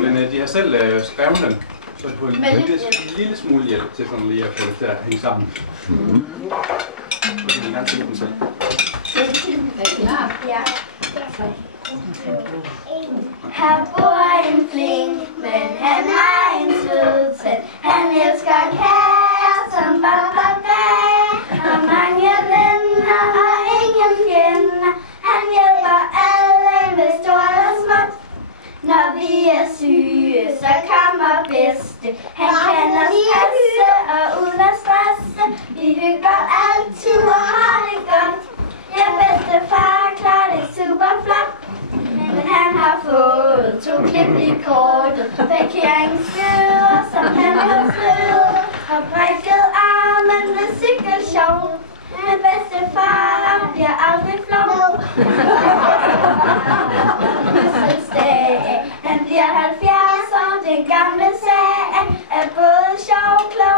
Men de har selv skrevet den, så på en lille smule hjælp til sådan lige at få det til at hænge sammen. Så kan de gerne tænke den selv. Ja. Her bor en flink, men han har en sødsæt. Han elsker kager som bag. Har mange venner og ingen fjender. Han hjælper alle med stort og småt. Når vi er syge, så kommer bedste. Han kan os passe og uden at stresse. Vi hygger altid og har det godt. Ja, bedstefar klarer det super flot. Men han har fået 2 klip i kortet. Parkeringsbøder, som han har fået. Har brækket armen med cykelsjov. Men bedstefar bliver aldrig flov. Fødselsdag, han bliver 70 år. Den gamle sag er både sjov, klog